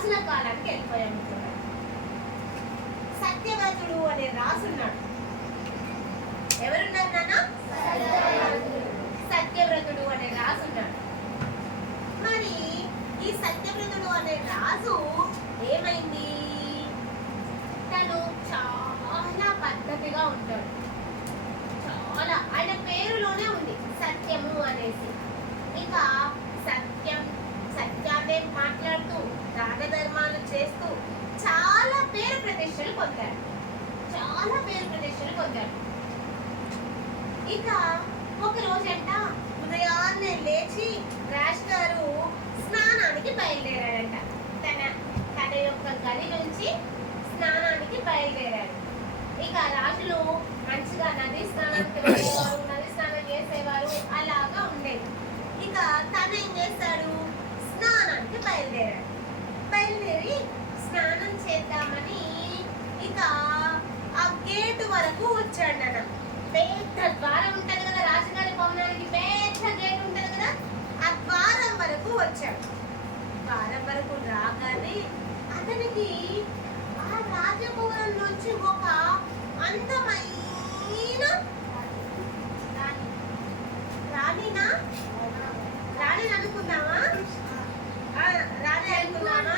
రాజుల కాలానికి వెళ్ళిపోయాం. సత్యవ్రతుడు అనే రాజు ఉన్నాడు. ఎవరున్నారు నాన్న? సత్యవ్రతుడు అనే రాజు ఉన్నాడు. మరి ఈ సత్యవ్రతుడు అనే రాజు ఏమైంది? తను చాలా పద్ధతిగా ఉంటాడు. చాలా, ఆయన పేరులోనే ఉంది సత్యము అనేసి. ఇక సత్యాన్ని మాట్లాడుతూ దాన ధర్మాలు చేస్తూ చాలా పేరు ప్రతిష్టలు పొందాడు. ఇక ఒక రోజంట ఉదయాన్నే లేచి రాజుగారు స్నానానికి బయలుదేరాడంట. తన యొక్క గది నుంచి స్నానానికి బయలుదేరాడు. ఇక రాజులు మంచిగా నది స్నానానికి వెళ్ళేవారు, నది స్నానం చేసేవారు, అలాగా ఉండేది. ఇక తను ఏం చేస్తాడు? స్నానానికి బయలుదేరి స్నానం చేద్దామని ఇక ఆ గేటు వరకు వచ్చాడు నాన్న. పెద్ద ద్వారం ఉంటది కదా, రాజుగారి భవనానికి పెద్ద గేట్ ఉంటది కదా, ఆ ద్వారం వరకు వచ్చాడు. ద్వారం వరకు రాగానే అతనికి ఆ రాజభవనం నుంచి ఒక అందమైన రాణి అనుకుందామా? రాణి అనుకుందామా?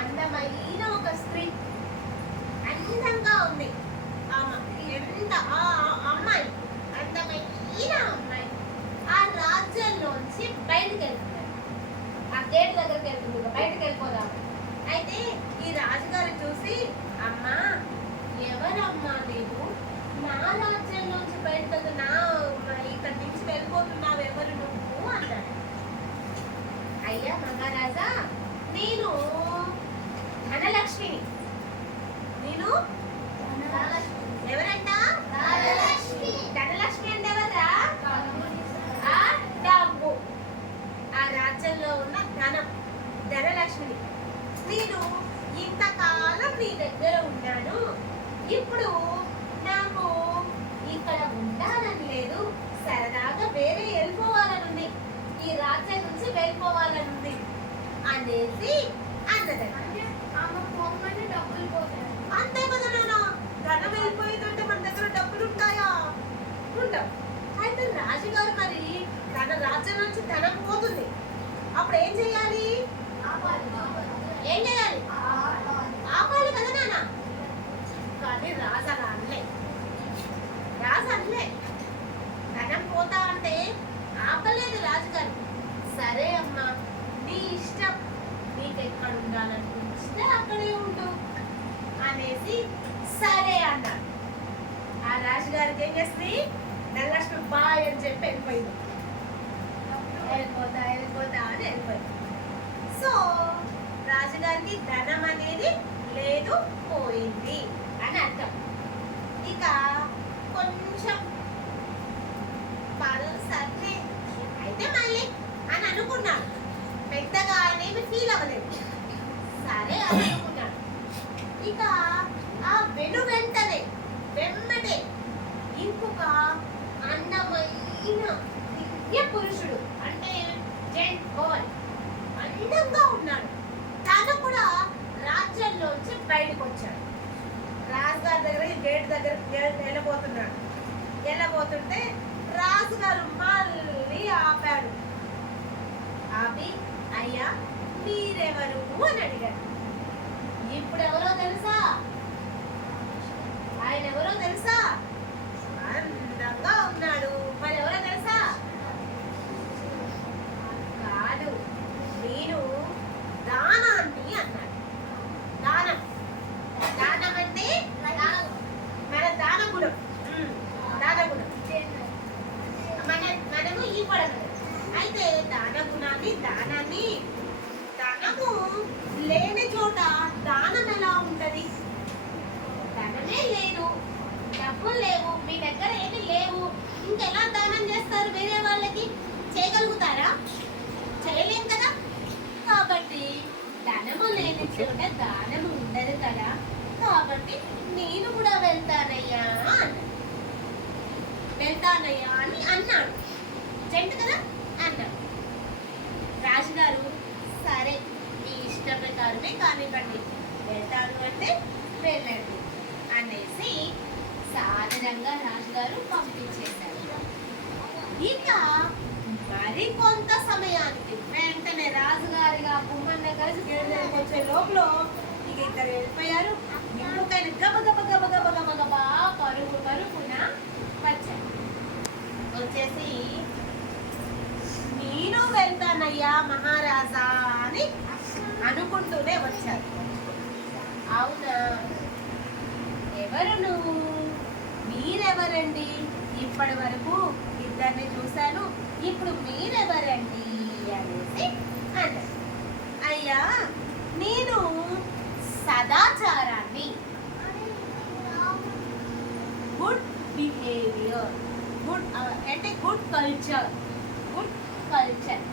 అందమైన ఒక స్త్రీ, అందంగా ఉంది ఎంత అమ్మాయి, అందమైన అమ్మాయి ఆ రాజ్యంలోంచి బయటకు వెళ్తున్నారు. ఆ గేట్ దగ్గరికి వెళ్తుంది, బయటకు వెళ్ళిపోదాం. అయితే ఈ రాజుగారు చూసి, అమ్మా ఎవరమ్మా నీవు? నా రాజ్యంలోంచి బయటకు ఇక్కడి నుంచి వెళ్ళిపోతున్నావు, ఎవరు నువ్వు అన్నాడు. అయ్యా మహారాజా, నేను ధనలక్ష్మిని. నేను ఎవరంట? ధనలక్ష్మి అంటే ఎవరా? డబ్బు, ఆ రాజ్యంలో ఉన్న ధనలక్ష్మిని. నేను ఇంతకాలం నీ దగ్గర ఉన్నాను, ఇప్పుడు నాకు ఇక్కడ ఉండాలని లేదు, సరదాగా వేరే వెళ్ళిపోవాలనుంది, ఈ రాజ్యం నుంచి వెళ్ళిపోవాలనుంది అనేసి అన్నదంట. అంతే కదా నాన్న, ధనం వెళ్ళిపోయిందంటే మన దగ్గర డబ్బులు ఉంటాయా? ఉండవు. అయితే రాజుగారు మరి తన రాజ్యం నుంచి ధనం పోతుంది, అప్పుడు ఏం చేయాలి? ఆపాలి కదా నాన్న. కానీ రాజు అనలే. ధనం పోతా అంటే ఆపలేదు రాజుగారు. సరే అమ్మా, నీ ఇష్టం, నీకు ఎక్కడ ఉండాలనిపిస్తే అక్కడే ఉండు అనేసి సరే అన్నాడు. ఆ రాజుగారికి ఏం చేస్తుంది? ధనలక్ష్మి బాయ్ అని చెప్పి వెళ్ళిపోయింది. వెళ్ళిపోతా అని వెళ్ళిపోయింది. సో రాజుగారికి ధనం అనేది లేదు, పోయింది అని అర్థం. ఇక కొంచెం సరే అయితే మళ్ళీ అని అనుకున్నాడు. పెద్దగా అనేవి ఫీల్ అవ్వలేదు. సరే అని అనుకున్నాడు. ఇక ఆ వెంటనే ఇంకొక అందమైన దివ్య పురుషుడు, అంటే జెంట్ బాయ్, అందంగా ఉన్నాడు. తను కూడా రాజ్యంలోంచి బయటకు వచ్చాడు. రాజుగారి దగ్గర గేట్ దగ్గర వెళ్ళబోతుంటే రాజుగారు మళ్ళీ ఆపాడు. ఆపి, అయ్యా మీరెవరు అని అడిగాడు. ఇప్పుడు ఎవరో తెలుసా? ఆయన ఎవరో తెలుసా? అందంగా ఉన్నాడు. మరి ఎవరో తెలుసా? కాదు, నేను దానాన్ని అన్నాడు. దానం అంటే మన దానగుణం. మనము ఇవ్వడం. అయితే దానాన్ని ధనము లేని చోట దానం ఎలా ఉంటది? ధనమే లేదు, డబ్బులు లేవు, మీ దగ్గర ఏమి లేవు, ఇంకెలా దానం చేస్తారు? వేరే వాళ్ళకి చేయగలుగుతారా? చేయలేం కదా. కాబట్టి ధనము లేని చోట దానము ఉండదు కదా, కాబట్టి నేను కూడా వెళ్తానయ్యా అని అన్నాడు. అర్జెంట్ కదా అన్నాడు. రాజుగారు సరే మీ ఇష్ట ప్రకారమే కానివ్వండి, వెళ్తాను అంటే వెళ్ళండి అనేసి సాధారణంగా రాజుగారు పంపించేశారు. ఇక మరి కొంత సమయానికి వెంటనే రాజుగారిగా గుమ్మన్న కలిసి గేదెలకు వచ్చే లోపల ఇక ఇద్దరు వెళ్ళిపోయారు. నిమ్మకాయన గబ గబ గబ గబ గబ గబా పరుగు పరుగున వచ్చారు. వచ్చేసి నేను వెళ్తానయ్యా మహారాజా అని అనుకుంటూనే వచ్చారు. అవునా, ఎవరు నువ్వు, మీరెవరండి? ఇప్పటి వరకు ఇద్దరిని చూశాను, ఇప్పుడు మీరెవరండి అనేసి అన్నారు. అయ్యా నేను సదాచారాన్ని, గుడ్ బిహేవియర్, గుడ్ అంటే గుడ్ కల్చర్, గుడ్ కల్చర్,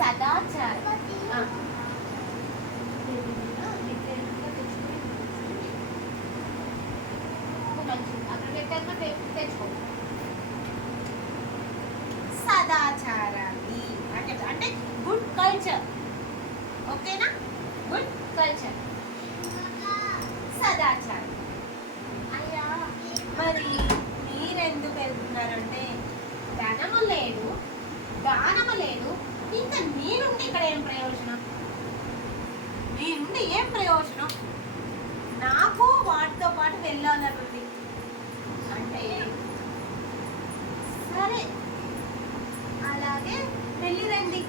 సదాచారం. సదాచారాన్ని అంటే గుడ్ కల్చర్, ఓకేనా? గుడ్ కల్చర్, సదాచారం. అయ్యా మరి మీరెందుకు వెళ్తున్నారంటే ధనము లేదు, దానము లేదు, ఇంకా నేనుండి ఇక్కడ ఏం ప్రయోజనం? నేనుండి ఏం ప్రయోజనం? నాకు వాటితో పాటు వెళ్ళాలనుంది అంటే సరే అలాగే వెళ్ళిరండి,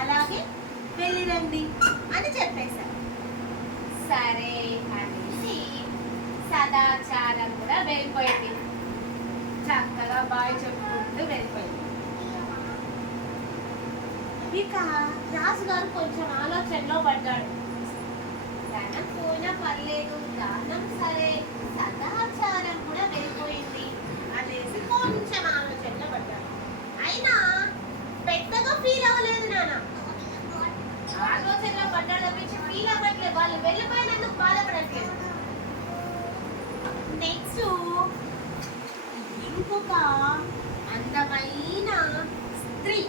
అలాగే వెళ్ళిరండి అని చెప్పేశారు. సరే అనేసి సదాచారం కూడా వెళ్ళిపోయింది. చక్కగా బాయ్ చెప్పుకుంటూ వెళ్ళిపోయింది. ఇక రాజుగారు కొంచెం ఆలోచనలో పడ్డాడు. ధనం పోయినా పర్లేదు, దానం సరే, సదాచారం కూడా వెళ్ళిపోయింది అనేసి కొంచెం ఆలోచనలో పడ్డాడు. అయినా పెద్దగా ఫీల్ అవ్వలేదు నాన్న. ఆలోచనలో పడ్డాడు తప్పించి ఫీల్ అవ్వట్లేదు. వాళ్ళు వెళ్ళిపోయినందుకు బాధపడట్లేదు. నెక్స్ట్ ఇంకొక అందమైన స్త్రీ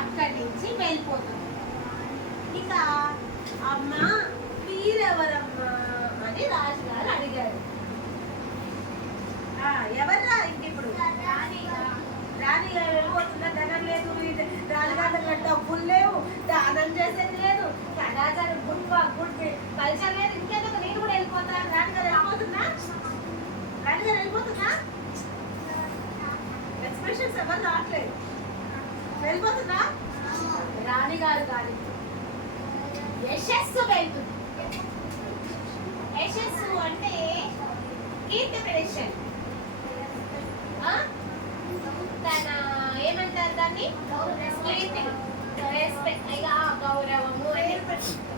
అక్కడి నుంచి వెళ్ళిపోతుంది. ఇక అమ్మా మీరెవరమ్మా అని రాజుగారు అడిగారు. ఎవర్రా ఇంకిప్పుడు? రాణిగారు వెళ్ళిపోతున్నా, ధనం లేదు, రాజుగారి డబ్బులు లేవు, దానం చేసేది లేదు, సదాచారం గుడ్ కల్చర్ లేదు, ఇంకెందుకు నేను కూడా వెళ్ళిపోతాను. రాణిగారు వెళ్ళిపోతున్నా, రాణిగారు వెళ్ళిపోతున్నా, ఎక్స్ప్రెషన్స్ ఎవరు రావట్లేదు. వెళ్ళిపోతున్నా రాణిగారు కాదు, యశస్సు వెళ్తుంది. యశస్సు అంటే కీర్తి ప్రదర్శన. తన ఏమంటారు దాన్ని? గౌరవము అనే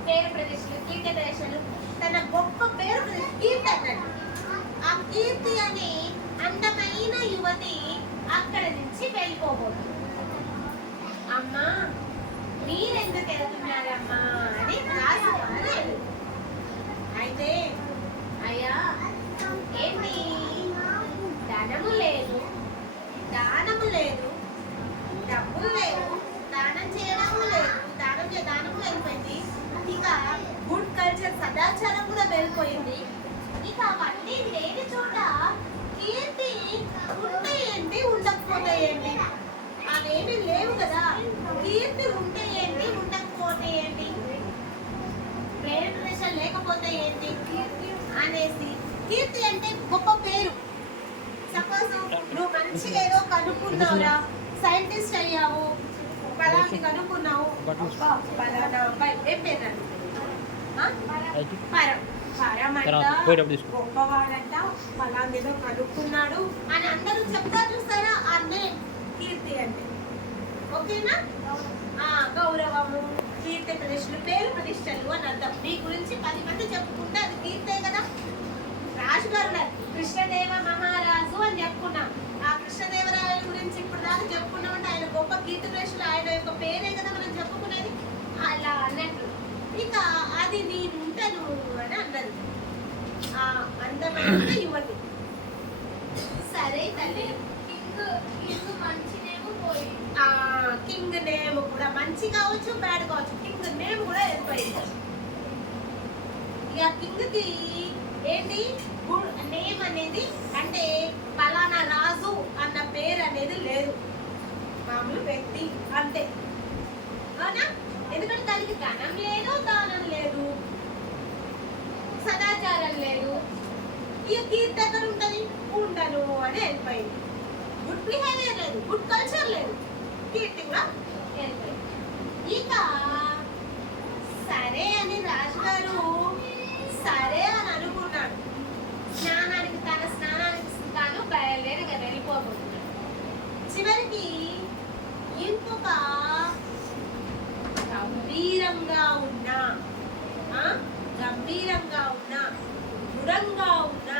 పేరు ప్రదర్శనలు, కీర్తి ప్రదర్శనలు, తన గొప్ప పేరు కీర్తి అన్నట్టు. ఆ కీర్తి అనే అందమైన యువతి అక్కడి నుంచి వెళ్ళిపోబోతుంది. అమ్మా మీరెందుకు వెళ్తున్నారమ్మా అని రాజుగారు. అయితే అయ్యా ఏంటి, ధనము లేదు, దానము లేదు, డబ్బులు లేవు, దానం చేయడము లేదు, దానము వెళ్ళిపోయింది. ఇక గుడ్ కల్చర్, సదాచారం కూడా వెళ్ళిపోయింది. ఇక అవన్నీ లేని చోట కీర్తి ఉంటే ఏంటి, ఉండకపోతే ఏంటి? అవేమి లేవు కదా. కీర్తి ఉంటే ఏంటి, ఉండకపోతే ఏంటి? పేరు ప్రదేశం లేకపోతే ఏంటి అనేసి, కీర్తి అంటే గొప్ప పేరు. సపోజ్ నువ్వు మంచిగా ఏదో కనుక్కున్నావురా, సైంటిస్ట్ అయ్యావు, పలాంటి కనుక్కున్నావు, పలానా అబ్బాయి ఏం పేరు? గొప్పవాడంట, పలాంటిదో కనుక్కున్నాడు అని అందరూ చెప్తా చూస్తారా? అన్నే కీర్తి అంటే. ఓకేనా? గౌరవము, కీర్తి ప్రతిష్టలు, పేరు ప్రతిష్టలు అని అర్థం. మీ గురించి 10 మంది చెప్పుకుంటే అది కీర్తే కదా. రాజుగారు కృష్ణదేవ మహారాజు అని చెప్పుకున్నాం. ఆ కృష్ణదేవరాయల గురించి ఇప్పుడు దాకా చెప్పుకున్నామంటే ఆయన గొప్ప కీర్తి ప్రతిష్టలు, ఆయన యొక్క పేరే కదా మనం చెప్పుకునేది. అలా అన్నట్టు. ఇక అది నేనుంటాను అని అన్నది ఆ అందమైన యువతి. సరే సరే తల్లి. కింగ్ నేమ్ కూడా మంచి కావచ్చు బ్యాడ్ కావచ్చు, కింగ్ నేమ్ కూడా వెళ్ళిపోయింది. ఇక కింగ్ కి ఏంటి నేమ్ అనేది అంటే పలానా రాజు అన్న పేరు అనేది లేదు, మామూలు వ్యక్తి అంతే, అవునా? ఎందుకంటే దానికి ధనం లేదు, దానం లేదు, సదాచారం లేదు. ఇక కీర్తి ఎక్కడ ఉంటది? ఉండను అని వెళ్ళిపోయింది. గుడ్ బిహేవియర్ లేదు, గుడ్ కల్చర్ లేదు, కీర్తి కూడా వెళ్ళిపోయింది. ఇక సరే అని రాజుగారు సరే అని అనుకున్నాడు. తన స్నానానికి తాను బయలుదేరి వెళ్ళిపోబోతున్నాడు. చివరికి ఇంకొక గంభీరంగా ఉన్న దృఢంగా ఉన్న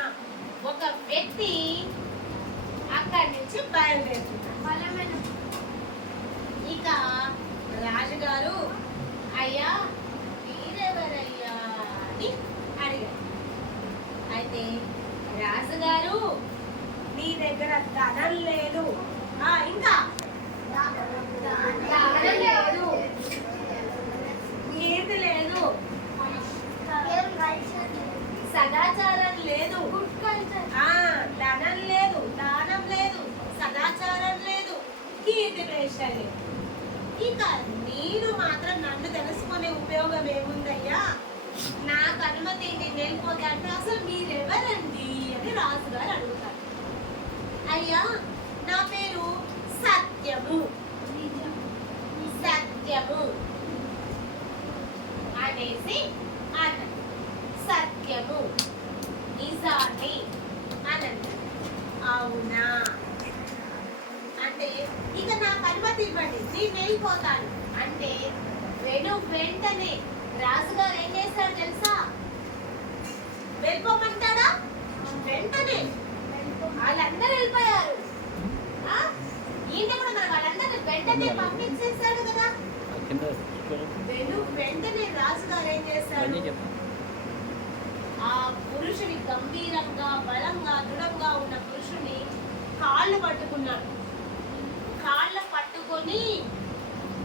ఒక వ్యక్తి అక్కడి నుంచి బయలుదేరుతున్నాడు. ఇక రాజుగారు అయ్యా మీరెవరయ్యా అని అడిగారు. అయితే రాజుగారు నీ దగ్గర ధనం లేదు, ఇంకా లేదు, ఏది లేదు, సదాచారం లేదు, ధనం లేదు, దానం లేదు, సదాచారం లేదు, కీర్తి ప్రతిష్ట లేదు. ఇక మీరు మాత్రం నన్ను తెలుసుకునే ఉపయోగం ఏముందయ్యా? నాకు అనుమతి నేను వెళ్ళిపోతా అంటే అసలు మీరెవరండి అని రాజుగారు అడుగుతారు. అయ్యా నా పేరు సత్యము అనేసి అన్నాడు. సత్యము నిజాన్ని అనండి. అవునా అంటే ఇక నాకు అనుమతి ఇవ్వండి, నేను వెళ్ళిపోతాను అంటే వెంటనే రాజుగారు ఏం చేస్తాడు తెలుసా? వెళ్ళిపోమంటాడా? వెంటనే వాళ్ళందరూ వెళ్ళిపోయారు. ఈయన కూడా మన వాళ్ళందరూ వెంటనే పంపించేశాడు కదా. వెంటనే రాజుగారు ఏం చేస్తాడు? ఆ పురుషుని గంభీరంగా బలంగా దృఢంగా ఉన్న పురుషుని కాళ్ళు పట్టుకున్నాడు. కాళ్ళు పట్టుకొని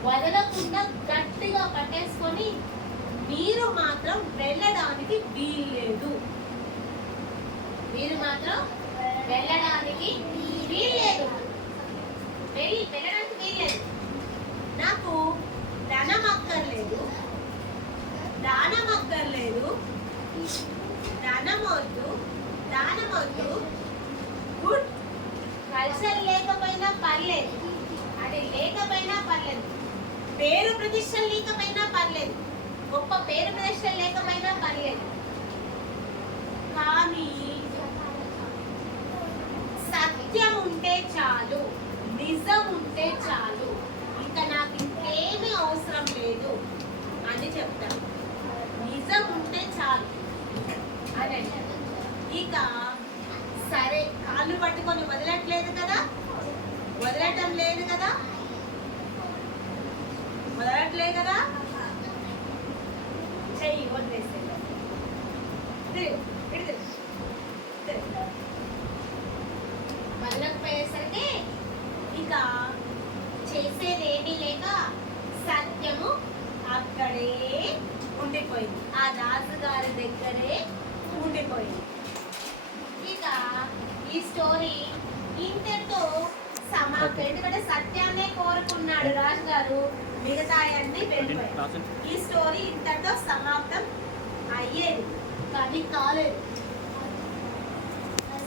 వదలకుండా గట్టిగా పట్టేసుకొని మీరు మాత్రం వెళ్ళడానికి వీల్లేదు, వెళ్ళడానికి వీల్లేదు. నాకు ధనం అక్కర్లేదు, దానం అక్కర్లేదు, దానం వద్దు, గుడ్ కల్చర్ లేకపోయినా పర్లేదు, అది లేకపోయినా పర్లేదు, పేరు ప్రతిష్టలు లేకపోయినా పర్లేదు, గొప్ప పేరు ప్రతిష్టలు లేకపోయినా పర్లేదు, కానీ సత్యం ఉంటే చాలు, నిజం ఉంటే చాలు, ఇంకా నాకు ఇంకేమీ అవసరం లేదు అని చెప్తాను. నిజం ఉంటే చాలు అని అంటారు. ఇక సరే కాళ్ళు పట్టుకొని వదలటం లేదు కదా, చెయ్యి వదిలేసే వదలకపోయేసరికి ఇక చేసేదేమీ లేక సత్యము అక్కడే ఉండిపోయింది, ఆ రాజుగారి దగ్గరే ఉండిపోయింది. ఇక ఈ స్టోరీ ఇంతటితో సమాప్తం. ఎందుకంటే సత్యాన్నే కోరుకున్నాడు రాజుగారు, మిగతా అన్ని వెళ్ళిపోయాయి. ఈ స్టోరీ ఇంతటితో సమాప్తం అయ్యేది కానీ కాలేదు,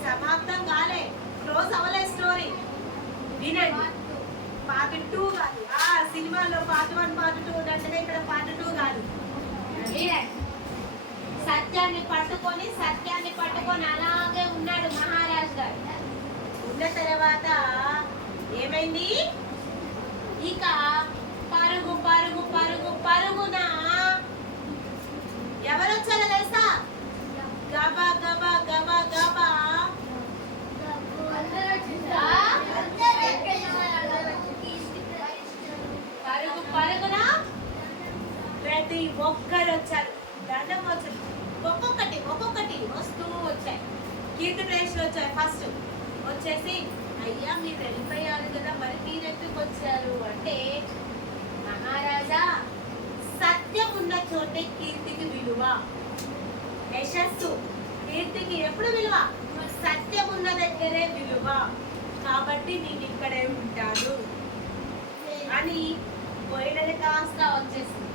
సమాప్తం కాలే, క్లోజ్ అవ్వలేదు స్టోరీ. వినండి, పార్ట్ 2 కాదు, సినిమాలో పార్ట్ 1 పార్ట్ 2 అంటే ఇక్కడ పార్ట్ 2 కాదు. సత్యాన్ని పట్టుకొని అలాగే ఉన్నాడు మహారాజు గారు. ఉన్న తర్వాత ఏమైంది? ఇక పరుగున ఎవరు వచ్చారో తెలుసా? గబా పరుగున ప్రతి ఒక్కరు వచ్చారు, దండం వచ్చారు, ఒక్కొక్కటి వస్తూ వచ్చాయి. కీర్తి ప్లేస్లు వచ్చాయి, ఫస్ట్ వచ్చి వచ్చేసి అయ్యా మీరు వెళ్ళిపోయారు కదా మరి మీరెందుకు వచ్చారు అంటే, మహారాజా సత్యం ఉన్న చోటే కీర్తికి విలువ. యశస్సు కీర్తికి ఎప్పుడు విలువ? సత్యం ఉన్న దగ్గరే విలువ. కాబట్టి నేను ఇక్కడే ఉంటాను అని పోయినది కాస్త వచ్చేసింది.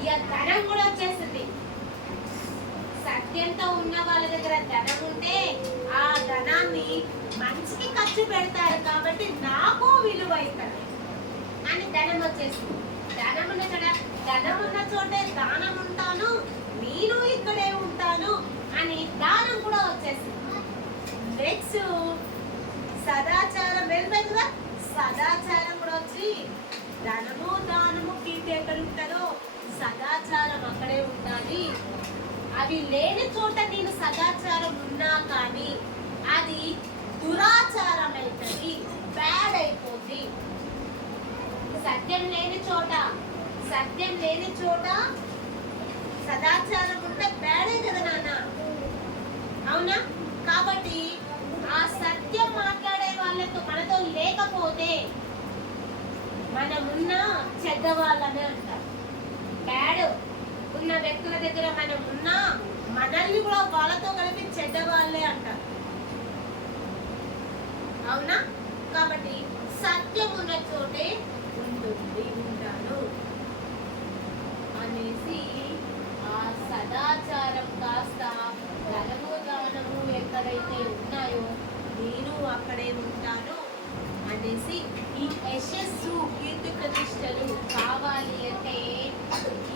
ఇక ధనం కూడా వచ్చేసింది. సత్యంతో ఉన్న వాళ్ళ దగ్గర ధనం ఉంటే ఆ ధనాన్ని మంచికి ఖర్చు పెడతారు కాబట్టి నాకు విలువ అవుతుంది అని ధనం వచ్చేసింది. ధనం ఉన్న చోటే దానం ఉంటాను, నేను ఇక్కడే ఉంటాను అని దానం కూడా వచ్చేసింది. నెక్స్ట్ సదాచారం వెళ్ళిపోయింది కదా, సదాచారం కూడా వచ్చి ధనము దానము కీర్తి ఎక్కడ ఉంటుందో సదాచారం అక్కడే ఉండాలి. అవి లేని చోట నేను సదాచారం ఉన్నా కానీ అది దురాచారం అవుతుంది, బ్యాడ్ అయిపోద్ది. సత్యం లేని చోట సదాచారం ఉంటే బ్యాడే కదా నాన్న, అవునా? కాబట్టి ఆ సత్యం మాట్లాడే వాళ్ళతో మనతో లేకపోతే మనమున్న చెడ్డవాళ్ళనే అంటారు. బ్యాడ్ ఉన్న వ్యక్తుల దగ్గర మనం ఉన్నా మనల్ని కూడా వాళ్ళతో కలిపి చెడ్డవాళ్ళే అంటారు, అవునా? కాబట్టి సత్యం ఉన్న చోటే ఉంటాను అనేసి ఆ సదాచారం కాస్త ధనము దానము ఎక్కడైతే ఉన్నాయో నేను అక్కడే ఉంటాను అనేసి ఈ యశస్సు కీర్తి ప్రతిష్టలు కావాలి అంటే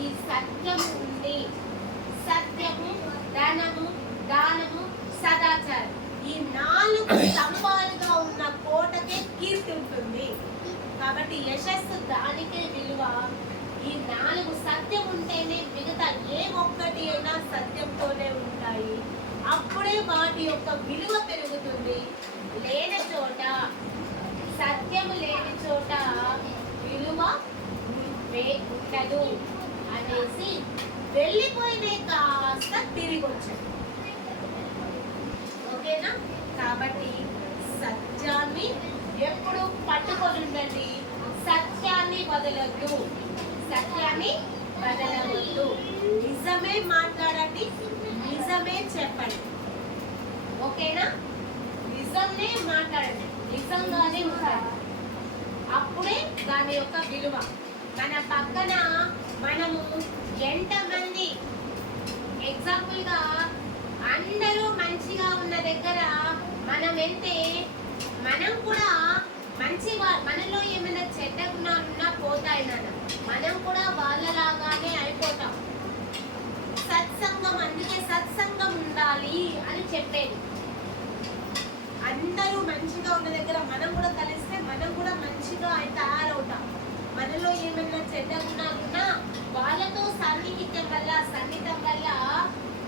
ఈ సత్యము ఉంది. సత్యము, ధనము, దానము, సదాచారం ఈ 4 స్తంభాలుగా ఉన్న కోటకే కీర్తి ఉంటుంది. కాబట్టి యశస్సు దానికే విలువ. ఈ 4 సత్యం ఉంటేనే మిగతా ఏ ఒక్కటి అయినా సత్యంతోనే ఉంటాయి. అప్పుడే వాటి యొక్క విలువ పెరుగుతుంది. లేని చోట, సత్యము లేని చోట విలువ ఉండదు అనేసి వెళ్ళిపోయినే కాస్త తిరిగి వచ్చాడు. ఓకేనా? కాబట్టి సత్యాన్ని ఎప్పుడు పట్టుకొని ఉండండి, సత్యాన్ని వదలొద్దు, నిజమే మాట్లాడండి, నిజమే చెప్పండి. ఓకేనా? నిజమే మాట్లాడండి, నిజంగానే ఉండండి. అప్పుడే దాని యొక్క విలువ. మన పక్కన మనము ఎంతమంది ఎగ్జాంపుల్ గా అందరూ మంచిగా ఉన్న దగ్గర మనం వెళ్తే మనం కూడా మంచి మనలో ఏమైనా చెడ్డ గుణాలు ఉన్నా పోతాయి నాన్న, మనం కూడా వాళ్ళలాగానే అయిపోతాం. సత్సంగం, అందుకే సత్సంగం ఉండాలి అని చెప్పేది. అందరూ మంచిగా ఉన్న దగ్గర మనం కూడా కలిస్తే మనం కూడా మంచిగా తయారవుతాం. మనలో ఏమైనా చెడ్డ గుణాలు ఉన్నా వాళ్ళతో సన్నిహితం వల్ల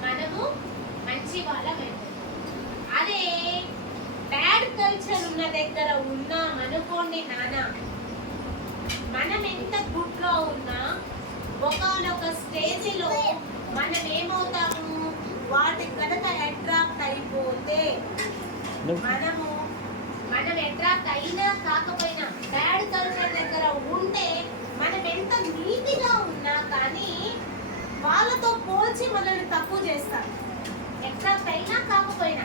మనము మంచి వాళ్ళం అవుతాం. అదే బ్యాడ్ కల్చర్ ఉన్న దగ్గర ఉన్నాం అనుకోండి నాన్న, మనం ఎంత గుడ్ గా ఉన్నా ఒకనొక స్టేజ్లో మనం ఏమవుతాము, వాటి కనుక అట్రాక్ట్ అయిపోతే మనం అట్రాక్ట్ అయినా కాకపోయినా బ్యాడ్ కల్చర్ దగ్గర ఉంటే మనం ఎంత నీతిగా ఉన్నా కానీ వాళ్ళతో పోల్చి మనల్ని తక్కువ చేస్తారు. అట్రాక్ట్ అయినా కాకపోయినా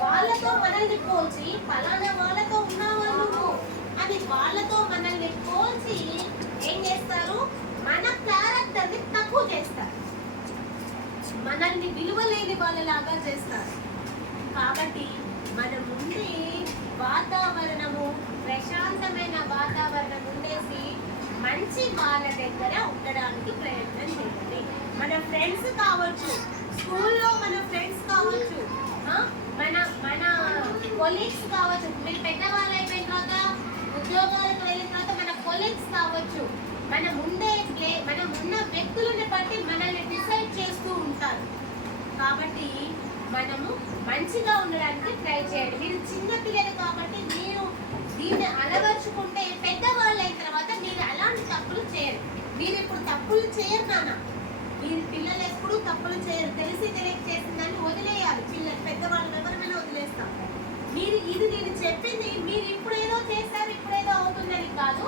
వాళ్ళతో మనల్ని పోల్చి ఫలానా వాళ్ళతో ఉన్నావు అని వాళ్ళతో మనల్ని పోల్చి ఏం చేస్తారు, మన క్యారెక్టర్ని తక్కువ చేస్తారు, మనల్ని విలువలేని వాళ్ళలాగా చేస్తారు. కాబట్టి మనం ఉండే వాతావరణము ప్రశాంతమైన వాతావరణం ఉండేసి మంచి వాళ్ళ దగ్గర ఉండడానికి ప్రయత్నం చేయండి. మన ఫ్రెండ్స్ కావచ్చు, స్కూల్లో మన ఫ్రెండ్స్ కావచ్చు, మన కొలీగ్స్ కావచ్చు, మీరు పెద్దవాళ్ళు అయిపోయిన తర్వాత ఉద్యోగాలకు వెళ్ళిన తర్వాత మన కొలీగ్స్ కావచ్చు, మనం ఉన్న వ్యక్తులను బట్టి మనల్ని డిసైడ్ చేస్తూ ఉంటారు. కాబట్టి మనము మంచిగా ఉండడానికి ట్రై చేయండి. మీరు చిన్న పిల్లలు కాబట్టి మీరు దీన్ని అలవర్చుకుంటే పెద్దవాళ్ళు అయిన తర్వాత మీరు అలాంటి తప్పులు చేయరు. మీరు ఇప్పుడు తప్పులు చేయరు నాన్న, మీరు పిల్లలు ఎప్పుడు తప్పులు చేయరు. తెలిసి తెలియక చేసిన దాన్ని వదిలేయాలి. పెద్దవాళ్ళు ఎవరైనా వదిలేస్తాం. చెప్పింది మీరు ఇప్పుడేదో చేస్తారు ఇప్పుడేదో అవుతుందని కాదు.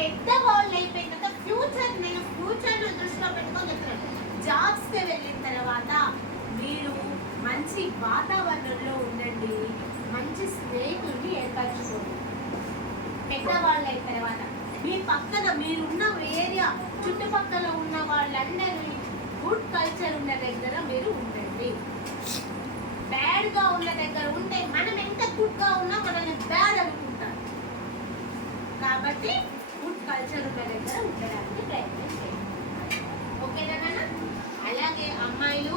పెద్దవాళ్ళు అయిపోయిన తర్వాత ఫ్యూచర్ను దృష్టిలో పెట్టుకొని చెప్తున్నాను. జాబ్స్కి వెళ్ళిన తర్వాత మీరు మంచి వాతావరణంలో ఉండండి, మంచి స్నేహితుల్ని ఏర్పరచుకోండి. పెద్దవాళ్ళు అయిన తర్వాత మీ పక్కన మీరున్న ఏరియా చుట్టుపక్కల ఉన్న వాళ్ళందరూ గుడ్ కల్చర్ ఉన్న దగ్గర మీరు ఉండండి. బ్యాడ్గా ఉన్న దగ్గర ఉంటే మనం ఎంత గుడ్గా ఉన్నా మనల్ని బ్యాడ్ అనుకుంటారు. కాబట్టి గుడ్ కల్చర్ ఉన్న దగ్గర ఉండడానికి ప్రయత్నం చేయండి. ఓకేనా? అలాగే అమ్మాయిలు